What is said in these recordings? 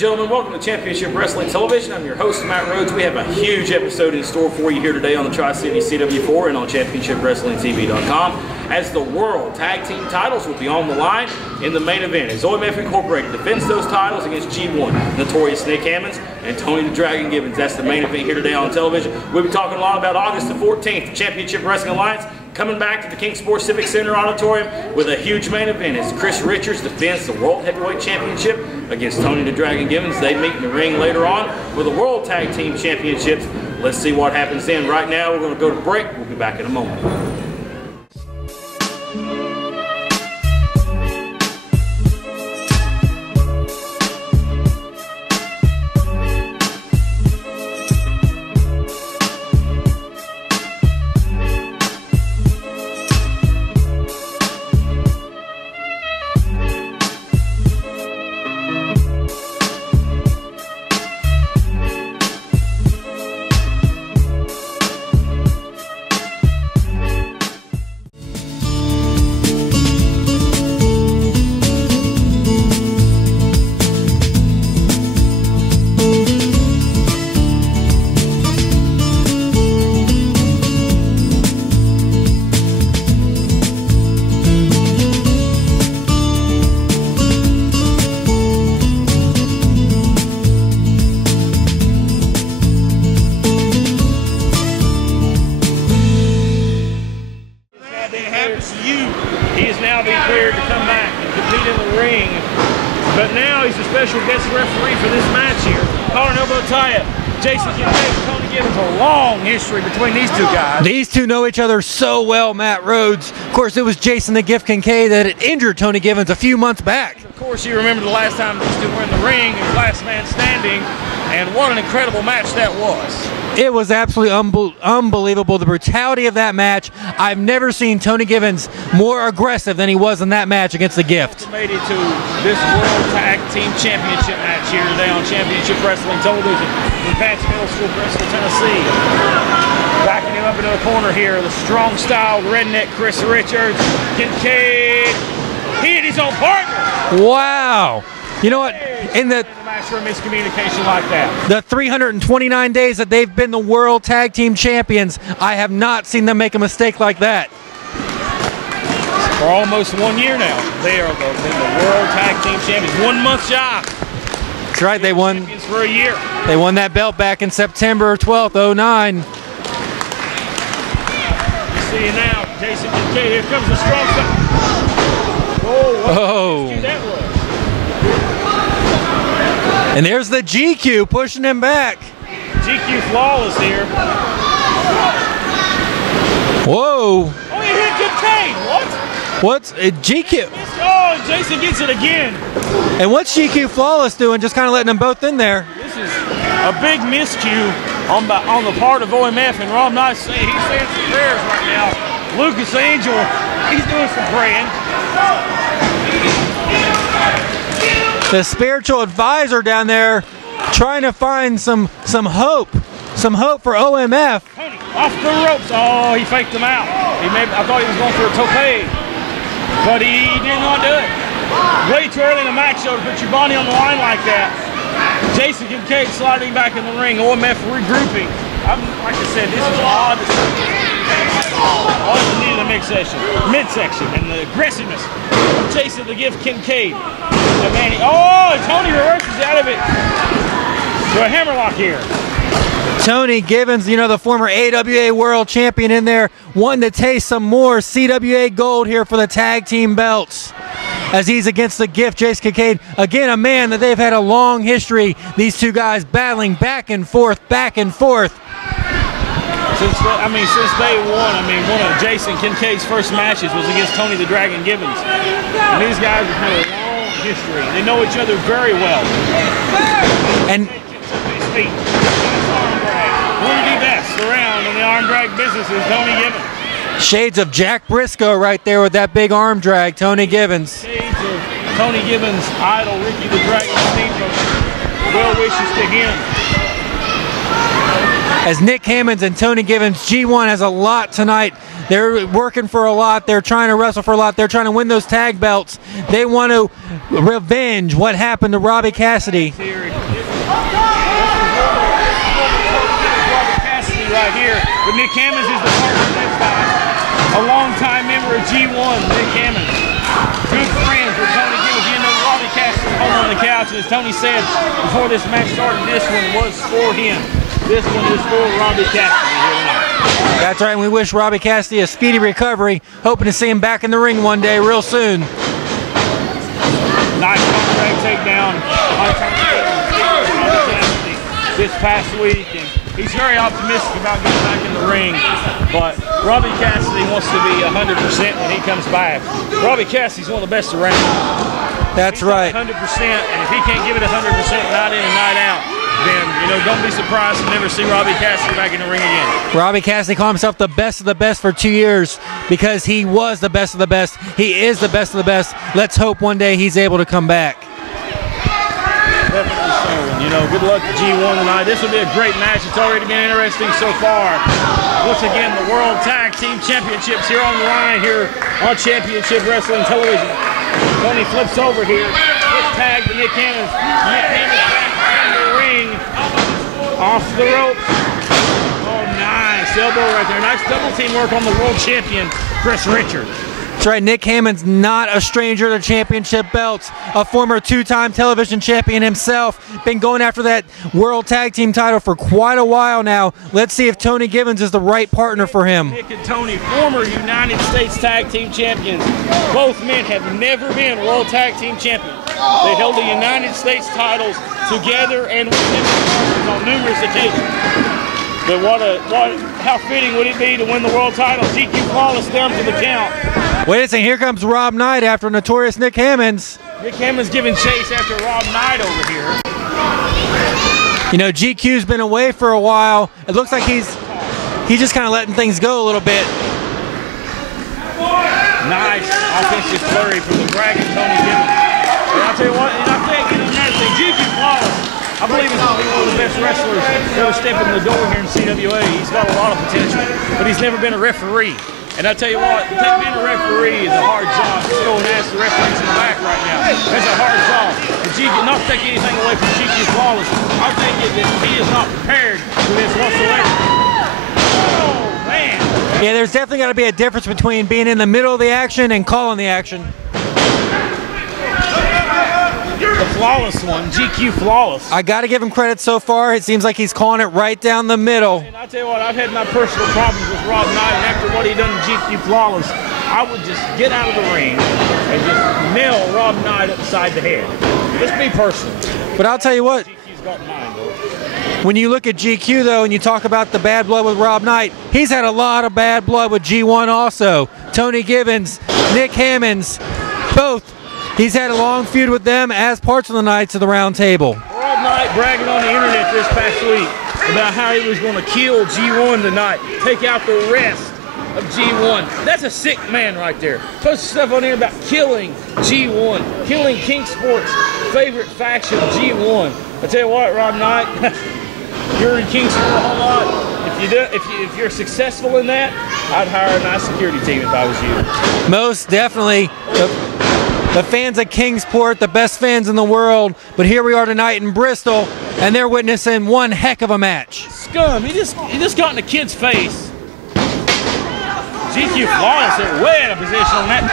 and gentlemen, welcome to Championship Wrestling Television. I'm your host, Matt Rhodes. We have a huge episode in store for you here today on the Tri-City CW4 and on ChampionshipWrestlingTV.com, as the World Tag Team titles will be on the line in the main event as OMF Incorporated defends those titles against G1, Notorious Nick Hammonds, and Tony the Dragon Gibbons. That's the main event here today on television. We'll be talking a lot about August the 14th, the Championship Wrestling Alliance coming back to the King Sports Civic Center Auditorium with a huge main event as Chris Richards defends the World Heavyweight Championship against Tony the Dragon Gibbons. They meet in the ring later on for the World Tag Team Championships. Let's see what happens then. Right now, we're going to go to break. We'll be back in a moment. But now he's a special guest referee for this match here. Collar and elbow tie-up. Jason Kincaid and Tony Gibbons, a long history between these two guys. These two know each other so well, Matt Rhodes. Of course, it was Jason the Gift Kincaid that had injured Tony Gibbons a few months back. Of course, you remember the last time these two were in the ring, it was last man standing, and what an incredible match that was. It was absolutely unbelievable, the brutality of that match. I've never seen Tony Gibbons more aggressive than he was in that match against the Gift. Made it to this World Tag Team Championship match here today on Championship Wrestling Television in Patch Middle School, Bristol, Tennessee. Backing him up into the corner here, the strong-styled redneck Chris Richards. Kincaid, he and his own partner. Wow. You know what? In the match for a miscommunication like that. The 329 days that they've been the World Tag Team Champions, I have not seen them make a mistake like that. For almost 1 year now, they are the World Tag Team Champions. 1 month shy. That's right, they won for a year. They won that belt back in September 12th, 09. You see it now, Jason Kincaid. Here comes the strong side. Oh, what that was. And there's the GQ pushing him back. GQ flawless here. Whoa. Oh, he hit Kincaid. What? What's GQ? Oh, Jason gets it again. And what's GQ flawless doing? Just kind of letting them both in there. This is a big miscue on the part of OMF, and Rob Nice he's saying some prayers right now. Lucas Angel, he's doing some praying. The spiritual advisor down there trying to find some hope for OMF. Tony, off the ropes. Oh, he faked him out. I thought he was going for a tope, but he did not do it. Way too early in the match, though, to put your body on the line like that. Jason Kincaid sliding back in the ring. OMF regrouping. Like I said, this is odd. All you need in the midsection, and the aggressiveness of Jason the Gift Kincaid. Tony reverses out of it to a hammerlock here. Tony Gibbons, you know, the former AWA World Champion in there, wanting to taste some more CWA gold here for the tag team belts. As he's against the Gift, Jason Kincaid. Again, a man that they've had a long history, these two guys battling back and forth. Since day one, one of Jason Kincaid's first matches was against Tony the Dragon Gibbons. And these guys have had a long history. They know each other very well. And one of the best around in the arm drag business is Tony Gibbons. Shades of Jack Briscoe right there with that big arm drag, Tony Gibbons. Shades of Tony Gibbons' idol, Ricky the Dragon Steamboat. Well wishes to him. as Nick Hammonds and Tony Givens. G1 has a lot tonight. They're working for a lot. They're trying to wrestle for a lot. They're trying to win those tag belts. They want to revenge what happened to Robbie Cassidy. Right here, but Nick Hammonds is the partner of this guy, a longtime member of G1, Nick Hammonds. Good friends with Tony Givens. You know, Robbie Cassidy home on the couch, and as Tony said before this match started, this one was for him. This one is for Robbie Cassidy here tonight. That's right, and we wish Robbie Cassidy a speedy recovery, hoping to see him back in the ring one day real soon. Nice contract takedown on Tony Cassidy this past week, and he's very optimistic about getting back in the ring, but Robbie Cassidy wants to be 100% when he comes back. Robbie Cassidy's one of the best around. That's right. 100%, and if he can't give it 100% night in and night out, then, you know, don't be surprised to never see Robbie Cassidy back in the ring again. Robbie Cassidy called himself the best of the best for 2 years because he was the best of the best. He is the best of the best. Let's hope one day he's able to come back. Definitely so. And, you know, good luck to G1 tonight. This will be a great match. It's already been interesting so far. Once again, the World Tag Team Championships here on the line here on Championship Wrestling Television. Tony flips over here. Gets tagged to Nick Hammonds. Nick Hammonds back in the ring. Off the rope. Oh, nice. Elbow right there. Nice double team work on the world champion, Chris Richards. That's right, Nick Hammonds not a stranger to championship belts. A former two-time television champion himself. Been going after that World Tag Team title for quite a while now. Let's see if Tony Givens is the right partner for him. Nick and Tony, former United States Tag Team champions. Both men have never been World Tag Team champions. They held the United States titles together and on numerous occasions. But how fitting would it be to win the world title? GQ Flawless down to the count. Wait a second, here comes Rob Knight after notorious Nick Hammonds. Nick Hammonds giving chase after Rob Knight over here. You know, GQ's been away for a while. It looks like he's just kind of letting things go a little bit. Nice offensive flurry from the Dragon Tony Givens. And I'll tell you what, and I think, another thing, GQ Flawless, I believe he's going to be one of the best wrestlers to ever step in the door here in CWA. He's got a lot of potential, but he's never been a referee. And I tell you what, being a referee is a hard job. Just go and ask the referees in the back right now. That's a hard job. But not to take anything away from GQ Flawless, I think that he is not prepared for this whatsoever. Oh, man. Yeah, there's definitely got to be a difference between being in the middle of the action and calling the action. The flawless one, GQ Flawless. I got to give him credit so far. It seems like he's calling it right down the middle. And I'll tell you what, I've had my personal problems with Rob Knight, and after what he done to GQ Flawless, I would just get out of the ring and just nail Rob Knight upside the head. Just be personal. But I'll tell you what, GQ's got mine, though. when you look at GQ, though, and you talk about the bad blood with Rob Knight, he's had a lot of bad blood with G1 also. Tony Givens, Nick Hammonds, both. He's had a long feud with them as parts of the Knights of the Round Table. Rob Knight bragging on the internet this past week about how he was going to kill G1 tonight, take out the rest of G1. That's a sick man right there. Post stuff on here about killing G1, killing King Sports' favorite faction, G1. I tell you what, Rob Knight, you're in King Sport a whole lot. If you're successful in that, I'd hire a nice security team if I was you. Most definitely. The fans of Kingsport, the best fans in the world, but here we are tonight in Bristol, and they're witnessing one heck of a match. Scum, he just got in the kid's face. GQ Flawless is way out of position on that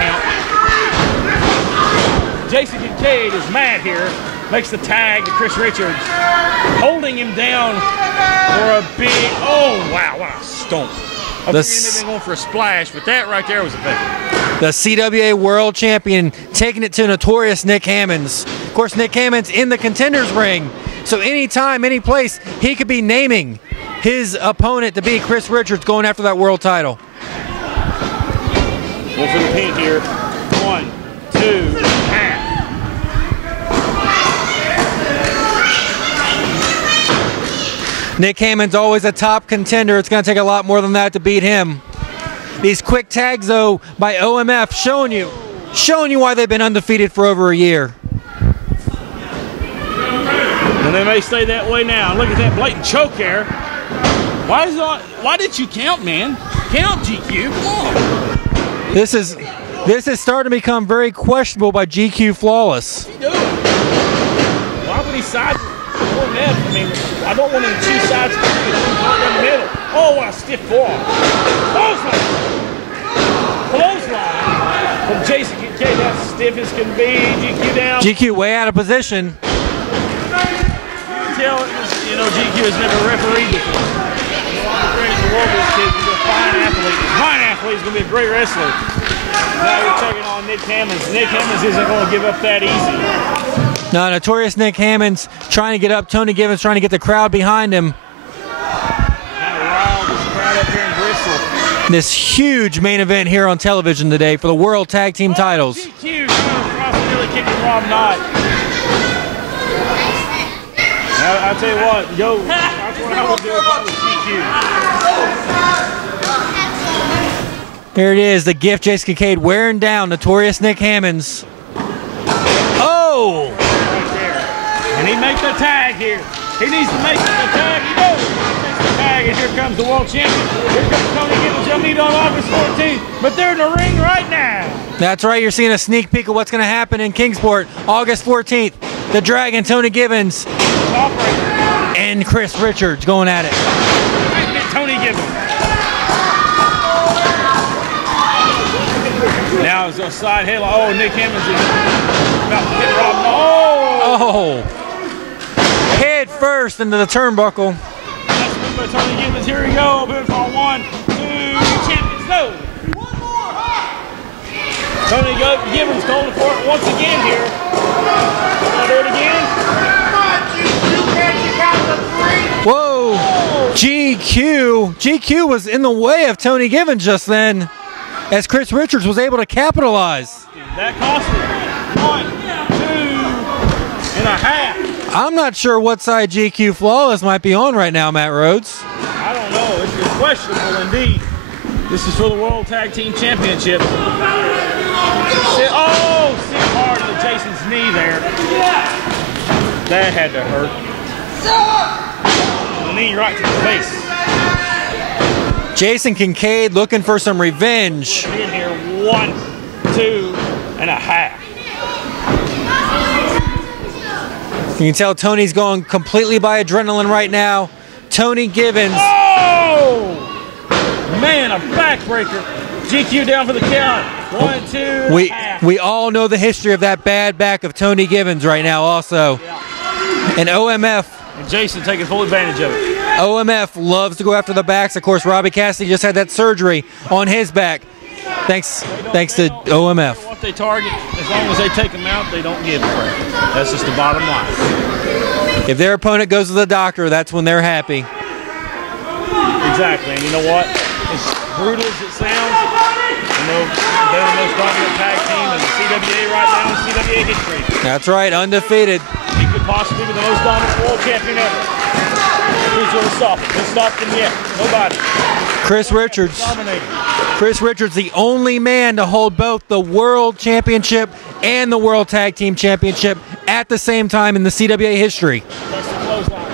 count. Jason Kincaid is mad here, makes the tag to Chris Richards, holding him down for a big, oh wow, stomp. I think they've been going for a splash, but that right there was a big. The CWA World Champion taking it to notorious Nick Hammonds. Of course, Nick Hammonds in the contenders ring. So anytime, any place, he could be naming his opponent to be Chris Richards going after that world title. Go for the pin here. 1, 2, half. Nick Hammonds always a top contender. It's going to take a lot more than that to beat him. These quick tags, though, by OMF, showing you why they've been undefeated for over a year. And they may stay that way now. Look at that blatant choke there. Why did you count, man? Count, GQ. Come on. This is starting to become very questionable by GQ Flawless. What's he doing? Why would he side before net? I mean, I don't want him to two sides in the middle. Oh, what a stiff forearm. Clothesline from Jason Kincaid. That's stiff as can be. GQ down. GQ way out of position. You can tell, GQ has never refereed before. The world is kid. He's a fine athlete. He's going to be a great wrestler. Now you're taking on Nick Hammonds. Nick Hammonds isn't going to give up that easy. No, Notorious Nick Hammonds trying to get up. Tony Givens trying to get the crowd behind him. Kind of riled this crowd up here in Bristol. This huge main event here on television today for the World Tag Team titles. GQ nearly kicking Rob Knott. I'll tell you what, that's what I would do if I was GQ. Here it is, the gift Jason Kincaid wearing down Notorious Nick Hammonds. Oh! Right there. And he makes the tag here. He needs to make the tag. He knows he makes the tag, and here comes the world champion. Here comes Tony Givens. They'll meet on August 14th, but they're in the ring right now. That's right, you're seeing a sneak peek of what's going to happen in Kingsport, August 14th. The Dragon, Tony Givens, and Chris Richards going at it. Tony Givens. Now it's a side headlock. Oh, Nick Hammonds is about to hit Rob. Oh! Head first into the turnbuckle. That's good by Tony Givens. Here we go. Pinfall 1, 2, champions. No. One more. Tony Givens going for it once again here. Gonna do it again. Whoa! GQ was in the way of Tony Givens just then, as Chris Richards was able to capitalize. That cost him 1, 2 and a half. I'm not sure what side GQ Flawless might be on right now, Matt Rhodes. I don't know. It's questionable indeed. This is for the World Tag Team Championship. See hard to Jason's knee there. That had to hurt. The knee right to the face. Jason Kincaid looking for some revenge. In here, 1, 2 and a half. You can tell Tony's going completely by adrenaline right now. Tony Givens. Oh! Man, a backbreaker. GQ down for the count. 1, 2 and a half. We all know the history of that bad back of Tony Givens right now also. Yeah. And OMF. And Jason taking full advantage of it. OMF loves to go after the backs. Of course, Robbie Cassidy just had that surgery on his back. Thanks to OMF. What they target, as long as they take them out, they don't give a crap. That's just the bottom line. If their opponent goes to the doctor, that's when they're happy. Exactly, and you know what? As brutal as it sounds, they're the most dominant tag team in the CWA right now in CWA history. That's right, undefeated. He could possibly be the most dominant world champion ever. Who's going to stop him? Who stopped him yet? Nobody. Chris Richards. Chris Richards, the only man to hold both the World Championship and the World Tag Team Championship at the same time in the CWA history. That's the clothesline.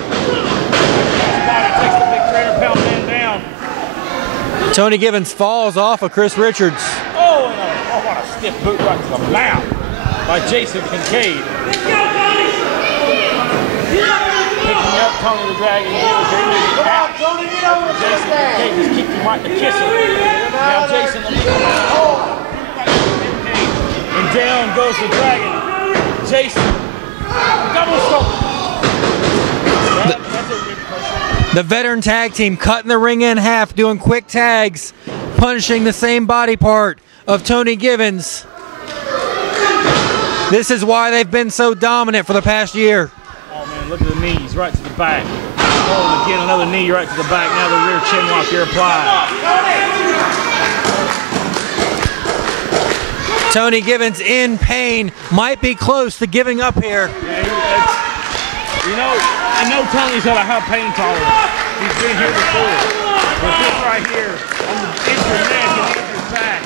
Body takes the big 300-pound man down. Tony Givens falls off of Chris Richards. Oh, and what a stiff boot right to the mouth by Jason Kincaid. Picking up Tony the Dragon. Tony, get over. Jason Kincaid just kicked him right in the kisser. Now Jason, and down goes the Dragon. Jason, double stomp. The veteran tag team cutting the ring in half, doing quick tags, punishing the same body part of Tony Givens. This is why they've been so dominant for the past year. Oh man, look at the knees, right to the back. Oh, again, another knee right to the back. Now the rear chin lock here applied. Tony Givens in pain, might be close to giving up here. Yeah, I know Tony's got a high pain tolerance. He's been here before. But this right here, on the injured neck and injured back,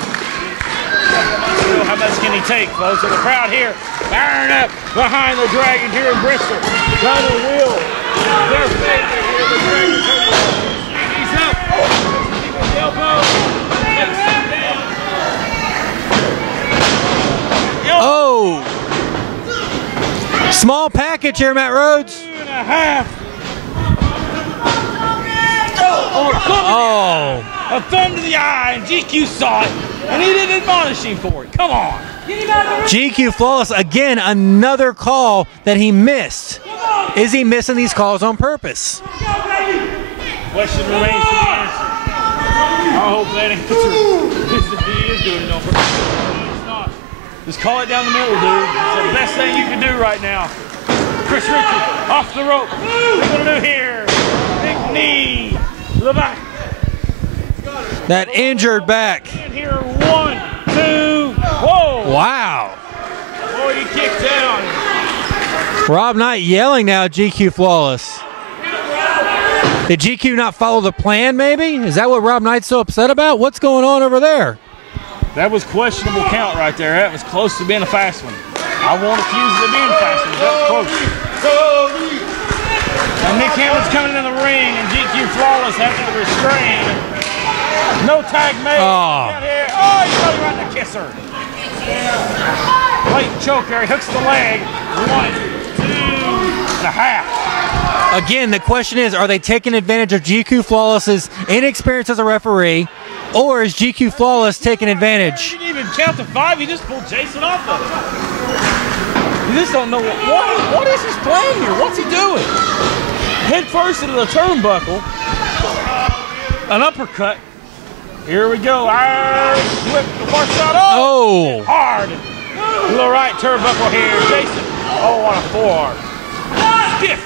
how much can he take, folks? So the crowd here, firing up behind the Dragon here in Bristol. Tony will. Their favorite here, the Dragon. He's Small package here, Matt Rhodes. 2.5. Oh. A thumb to the eye, and GQ saw it, and he didn't admonish him for it. Come on. GQ Flawless, again, another call that he missed. Is he missing these calls on purpose? Question remains to be answered. I hope that answer is that he is doing it on purpose. It's not. Just call it down the middle, dude. It's the best thing you can do right now. Chris Richards, off the rope. What are we going to do here? Big knee. To the back. That injured back. In here, 1, 2. Whoa. Wow. Oh, he kicked down. Rob Knight yelling now at GQ Flawless. Did GQ not follow the plan, maybe? Is that what Rob Knight's so upset about? What's going on over there? That was questionable count right there. That was close to being a fast one. I won't accuse it of being a fast one. That was close. Now Nick Hammond's coming in the ring, and GQ Flawless has to restrain. No tag made. Oh. Here. Oh, he's going right in the kisser. Late choke there. He hooks the leg. 1, 2.5. Again, the question is, are they taking advantage of GQ Flawless's inexperience as a referee, or is GQ Flawless taking advantage? He didn't even count to 5. He just pulled Jason off of it. You just don't know what is his plan here? What's he doing? Head first into the turnbuckle. An uppercut. Here we go. Whip the far side. Oh! Hard. A little right turnbuckle here. Jason. Oh, what a forearm. Stiff.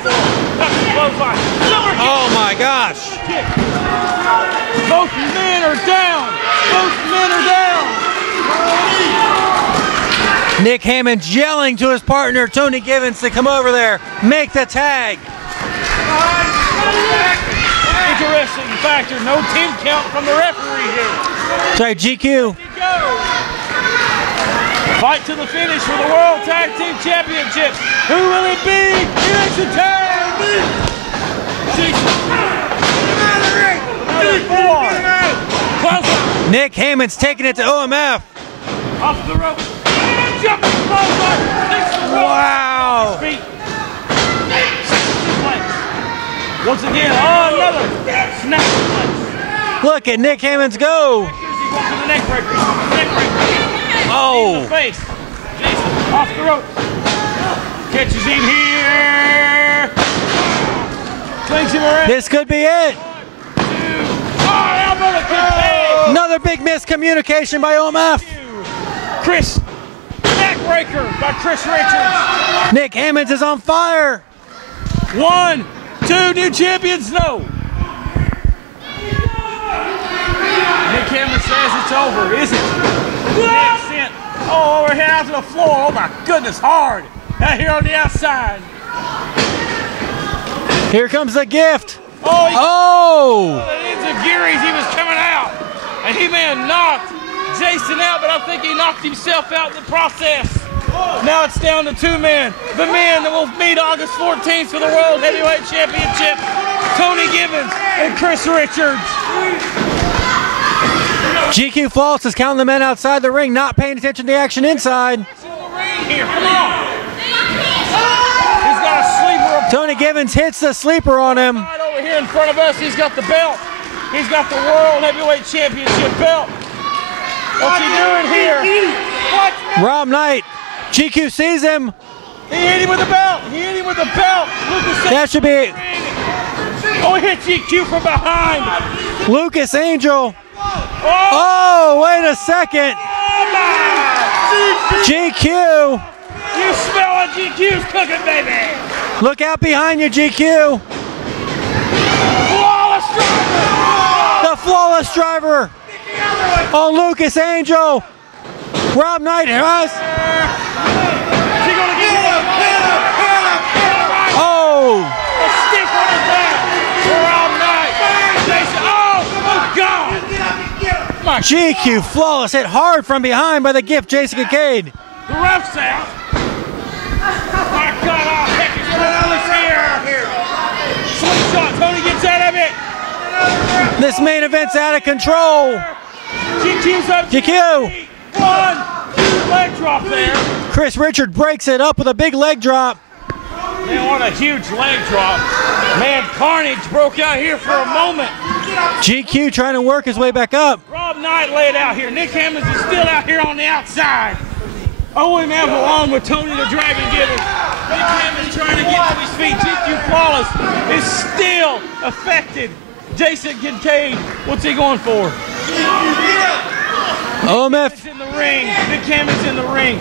Oh my gosh. Kick. Both men are down. Both men are down. Nick Hammond yelling to his partner, Tony Givens, to come over there, make the tag. Interesting factor. No 10 count from the referee here. Sorry, GQ. Fight to the finish for the World Tag Team Championships. Who will it be? He makes the tag. Nick Hammond's taking it to OMF. Off the rope. Jumping clothesline. Wow. Feet. Once again, another snap. Look at Nick Hammond's go. He's going for the neck breaker. Neck breaker. Oh. In the face. Jason off the rope. Catches him here. Flings him around. This could be it. 1, 2. Oh, elbow to kick. Another big miscommunication by OMF. Chris. Neck breaker by Chris Richards. Nick Hammond is on fire. 1, 2 new champions. No. Nick Hammond says it's over, is it? Nick sent over here out to the floor. Oh my goodness, hard. Out here on the outside. Here comes the gift. Oh! The enziguris, he was coming out. And he may have knocked Jason out, but I think he knocked himself out in the process. Now it's down to 2 men. The men that will meet August 14th for the World Heavyweight Championship. Tony Givens and Chris Richards. GQ Flawless is counting the men outside the ring, not paying attention to the action inside. Here, come on. He's got a sleeper. Tony Givens hits the sleeper on him. Right over here in front of us, he's got the belt. He's got the World Heavyweight Championship belt. What's he doing here? What? Rob Knight. GQ sees him. He hit him with the belt. He hit him with the belt. That should be it. Oh, he hit GQ from behind. Lucas Angel. Oh, wait a second. GQ. You smell what GQ's cooking, baby. Look out behind you, GQ. Flawless driver. The flawless driver on Lucas Angel. Rob Knight has. Is he going to get him? Oh. A stiff on his back for Rob Knight. Oh, God. GQ Flawless hit hard from behind by the gift, Jason Kincaid. The ref's out. My God, oh, heck, he's here. Slingshot, Tony gets out of it. This main event's out of control. GQ's up. GQ. 1, 2, leg drop there. Chris Richard breaks it up with a big leg drop. Man, what a huge leg drop. Man, carnage broke out here for a moment. GQ trying to work his way back up. Rob Knight laid out here. Nick Hammonds is still out here on the outside. OMF along with Tony the Dragon Gibbons. Nick Hammonds trying to get to his feet. GQ Flawless is still affected. Jason Kincaid, what's he going for? OMF in the ring. Nick Hammonds in the ring.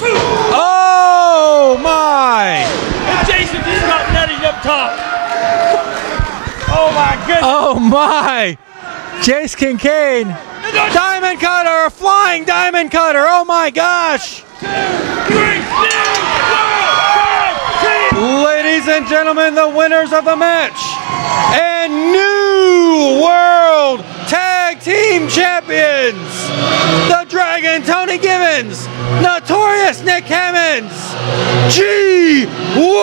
Oh my! And Jason just got nutted up top. Oh my goodness. Oh my! Jace Kincaid. Diamond cutter, a flying diamond cutter. Oh my gosh! 2, 3, 2, 1, Ladies and gentlemen, the winners of the match and new World Tag Team Champions, the Dragon Tony Gibbons, Notorious Nick Hammonds, G1! World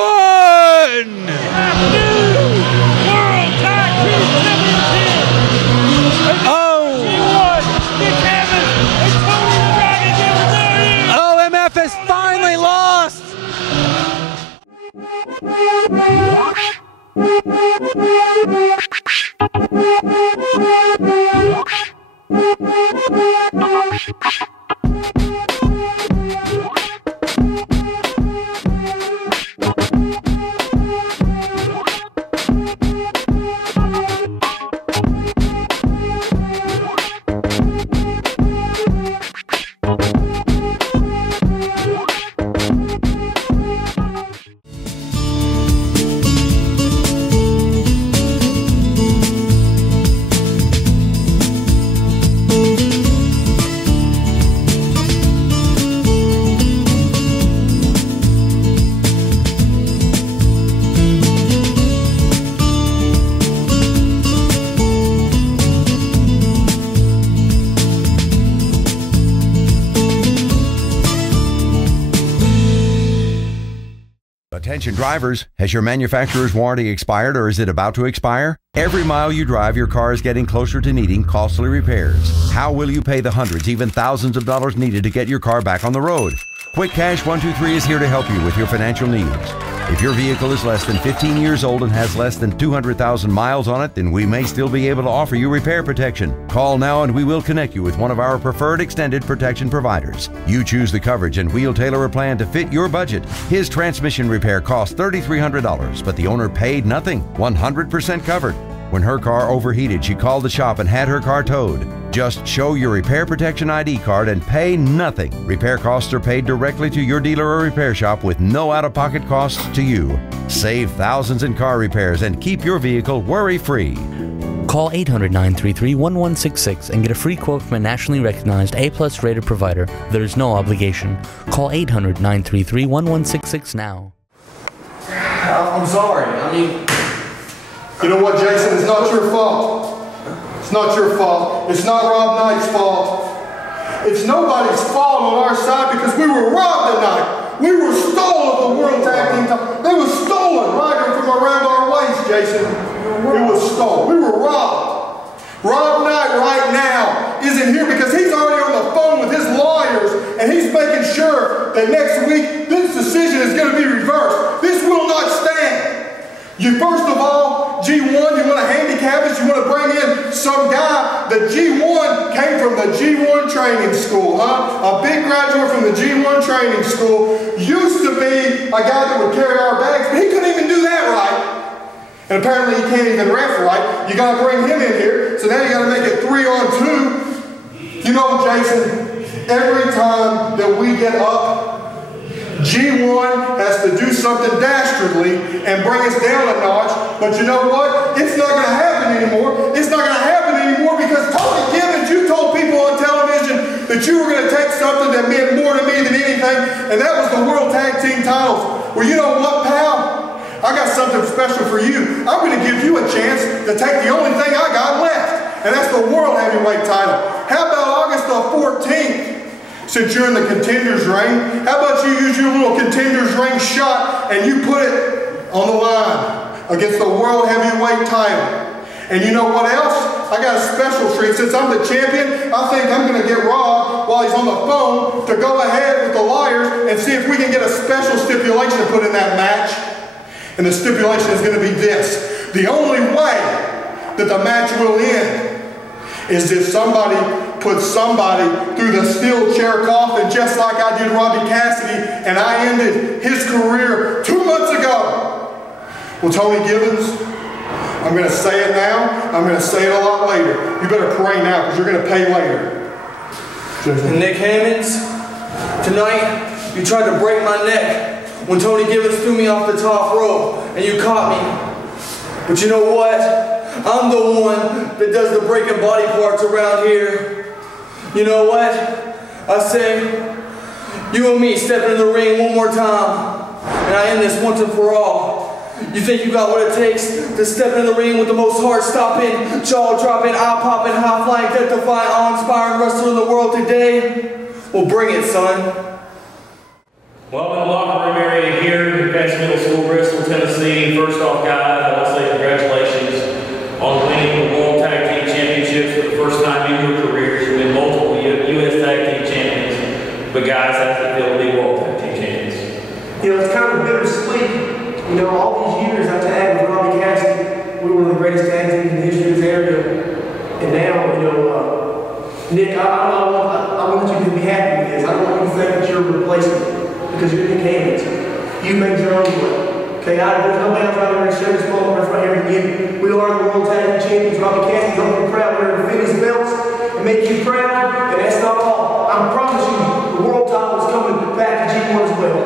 Tag Team Champions! Oh! G1, Nick Hammonds, and Tony the Dragon Gibbons, there he is! OMF has finally lost! Attention drivers, has your manufacturer's warranty expired or is it about to expire? Every mile you drive, your car is getting closer to needing costly repairs. How will you pay the hundreds, even thousands of dollars needed to get your car back on the road? Quick Cash 123 is here to help you with your financial needs. If your vehicle is less than 15 years old and has less than 200,000 miles on it, then we may still be able to offer you repair protection. Call now and we will connect you with one of our preferred extended protection providers. You choose the coverage and we'll tailor a plan to fit your budget. His transmission repair cost $3,300, but the owner paid nothing, 100% covered. When her car overheated, she called the shop and had her car towed. Just show your Repair Protection ID card and pay nothing. Repair costs are paid directly to your dealer or repair shop with no out-of-pocket costs to you. Save thousands in car repairs and keep your vehicle worry-free. Call 800-933-1166 and get a free quote from a nationally recognized A+ rated provider. There is no obligation. Call 800-933-1166 now. I'm sorry. I mean... You know what, Jason? It's not your fault. It's not your fault. It's not Rob Knight's fault. It's nobody's fault on our side because we were robbed tonight. We were stolen of the World Tag Team title. They were stolen right from around our waist, Jason. It was stolen. We were robbed. Rob Knight right now isn't here because he's already on the phone with his lawyers and he's making sure that next week this decision is going to be reversed. This will not stand. You first of all, G1, you want to handicap us, you want to bring in some guy. The G1 came from the G1 training school, huh? A big graduate from the G1 training school. Used to be a guy that would carry our bags, but he couldn't even do that right. And apparently he can't even ref right. You got to bring him in here, so now you got to make it 3-on-2. You know, Jason, every time that we get up, G1 has to do something dastardly and bring us down a notch, but you know what? It's not going to happen anymore. It's not going to happen anymore because Tony Gibbons, you told people on television that you were going to take something that meant more to me than anything, and that was the World Tag Team titles. Well, you know what, pal? I got something special for you. I'm going to give you a chance to take the only thing I got left, and that's the World Heavyweight title. How about August the 14th? Since you're in the Contenders ring, how about you use your little Contenders ring shot and you put it on the line against the World Heavyweight title. And you know what else? I got a special treat. Since I'm the champion, I think I'm going to get Rob while he's on the phone to go ahead with the lawyers and see if we can get a special stipulation to put in that match. And the stipulation is going to be this. The only way that the match will end is if somebody puts somebody through the steel chair coffin, just like I did Robbie Cassidy, and I ended his career 2 months ago. Well, Tony Givens, I'm going to say it now. I'm going to say it a lot later. You better pray now because you're going to pay later. And Nick Hammonds, tonight you tried to break my neck when Tony Givens threw me off the top rope and you caught me. But you know what? I'm the one that does the breaking body parts around here. You know what? I say, you and me stepping in the ring one more time, and I end this once and for all. You think you got what it takes to step in the ring with the most heart-stopping, jaw-dropping, eye-popping, high-flying, death-defying, awe-inspiring wrestler in the world today? Well, bring it, son. Well, in the locker room area here in Pass Middle School, Bristol, Tennessee, first off, guys, I want to say congratulations on winning the World Tag Team Championships for the first time in your careers. You've been multiple U.S. Tag Team Champions, but guys, that's the feel to be World Tag Team Champions. You know, it's kind of bittersweet. You know, all these years I tagged with Robbie Cassidy, we were one of the greatest tag teams in the history of this area. And now, you know, Nick, I want you to be happy with this. I don't want you to think that you're a replacement because you're Nick Hammonds. You made your own way. Okay, there's nobody else out there in show this moment right here to you. We are the World Tag Team Champions. Robbie Cassidy's going to be proud. We're going to defend his belts and make you proud. And that's not all. I promise you, the world title is coming back to G1 as well.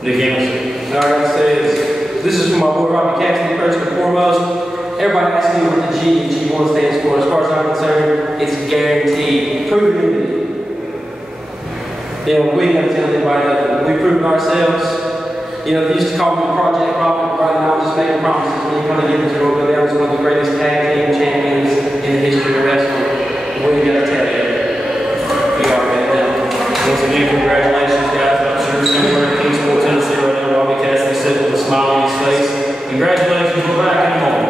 Nick Hammonds. All I gotta say is, this is for my boy Robbie Cassidy, first and foremost. Everybody asks me what the G and G1 stands for. As far as I'm concerned, it's guaranteed. Prove it. You know, we ain't gotta tell anybody that we proved ourselves. You know, they used to call me Project Robbie, but right now I'm just making promises. When you come to Givens Road, go down as one of the greatest tag team champions in the history of wrestling. We ain't gotta tell you. We are right now. Once again, congratulations, guys. I'm sure somewhere in Kingsport, Tennessee right now, Robbie Cassidy sitting with a smile on his face. Congratulations, we're back in the moment.